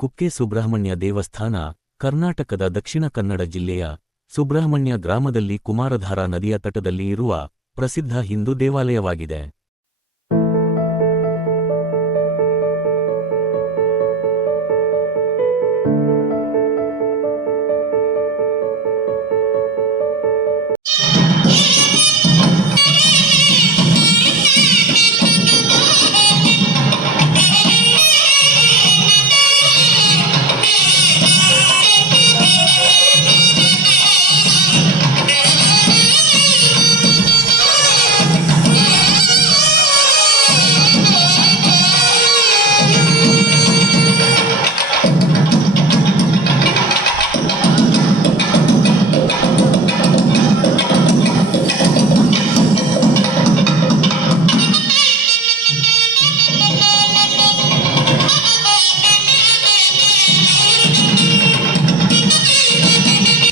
ಕುಕ್ಕೆ ಸುಬ್ರಹ್ಮಣ್ಯ ದೇವಸ್ಥಾನ ಕರ್ನಾಟಕದ ದಕ್ಷಿಣ ಕನ್ನಡ ಜಿಲ್ಲೆಯ ಸುಬ್ರಹ್ಮಣ್ಯ ಗ್ರಾಮದಲ್ಲಿ ಕುಮಾರಧಾರಾ ನದಿಯ ತಟದಲ್ಲಿ ಇರುವ ಪ್ರಸಿದ್ಧ ಹಿಂದೂ ದೇವಾಲಯವಾಗಿದೆ.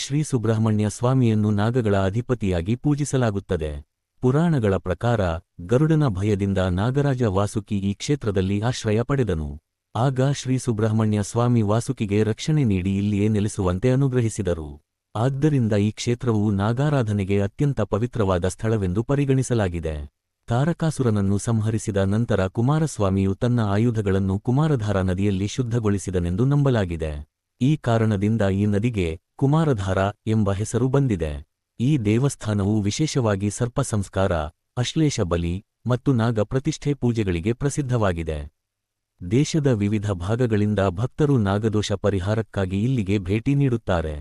ಶ್ರೀ ಸುಬ್ರಹ್ಮಣ್ಯ ಸ್ವಾಮಿಯನ್ನು ನಾಗಗಳ ಅಧಿಪತಿಯಾಗಿ ಪೂಜಿಸಲಾಗುತ್ತದೆ. ಪುರಾಣಗಳ ಪ್ರಕಾರ ಗರುಡನ ಭಯದಿಂದ ನಾಗರಾಜ ವಾಸುಕಿ ಈ ಕ್ಷೇತ್ರದಲ್ಲಿ ಆಶ್ರಯ ಪಡೆದನು. ಆಗ ಶ್ರೀ ಸುಬ್ರಹ್ಮಣ್ಯ ಸ್ವಾಮಿ ವಾಸುಕಿಗೆ ರಕ್ಷಣೆ ನೀಡಿ ಇಲ್ಲಿಯೇ ನೆಲೆಸುವಂತೆ ಅನುಗ್ರಹಿಸಿದರು. ಆದ್ದರಿಂದ ಈ ಕ್ಷೇತ್ರವು ನಾಗಾರಾಧನೆಗೆ ಅತ್ಯಂತ ಪವಿತ್ರವಾದ ಸ್ಥಳವೆಂದು ಪರಿಗಣಿಸಲಾಗಿದೆ. ತಾರಕಾಸುರನನ್ನು ಸಂಹರಿಸಿದ ನಂತರ ಕುಮಾರಸ್ವಾಮಿಯು ತನ್ನ ಆಯುಧಗಳನ್ನು ಕುಮಾರಧಾರಾ ನದಿಯಲ್ಲಿ ಶುದ್ಧಗೊಳಿಸಿದನೆಂದು ನಂಬಲಾಗಿದೆ. ಈ ಕಾರಣದಿಂದ ಈ ನದಿಗೆ ಕುಮಾರಧಾರಾ ಎಂಬ ಹೆಸರು ಬಂದಿದೆ. ಈ ದೇವಸ್ಥಾನವು ವಿಶೇಷವಾಗಿ ಸರ್ಪ ಸಂಸ್ಕಾರ, ಅಶ್ಲೇಷ ಬಲಿ ಮತ್ತು ನಾಗ ಪ್ರತಿಷ್ಠೆ ಪೂಜೆಗಳಿಗೆ ಪ್ರಸಿದ್ಧವಾಗಿದೆ. ದೇಶದ ವಿವಿಧ ಭಾಗಗಳಿಂದ ಭಕ್ತರು ನಾಗದೋಷ ಪರಿಹಾರಕ್ಕಾಗಿ ಇಲ್ಲಿಗೆ ಭೇಟಿ ನೀಡುತ್ತಾರೆ.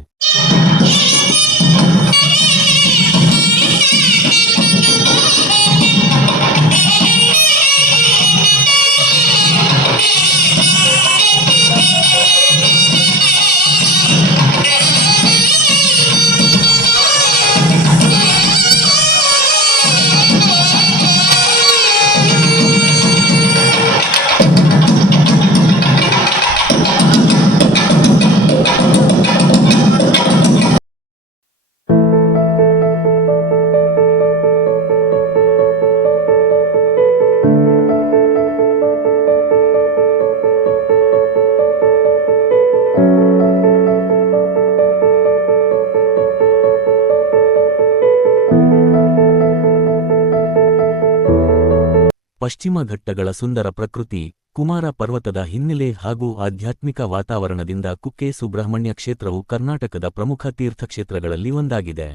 ಪಶ್ಚಿಮ ಘಟ್ಟಗಳ ಸುಂದರ ಪ್ರಕೃತಿ, ಕುಮಾರ ಪರ್ವತದ ಹಿನ್ನೆಲೆ ಹಾಗೂ ಆಧ್ಯಾತ್ಮಿಕ ವಾತಾವರಣದಿಂದ ಕುಕ್ಕೆ ಸುಬ್ರಹ್ಮಣ್ಯ ಕ್ಷೇತ್ರವು ಕರ್ನಾಟಕದ ಪ್ರಮುಖ ತೀರ್ಥಕ್ಷೇತ್ರಗಳಲ್ಲಿ ಒಂದಾಗಿದೆ.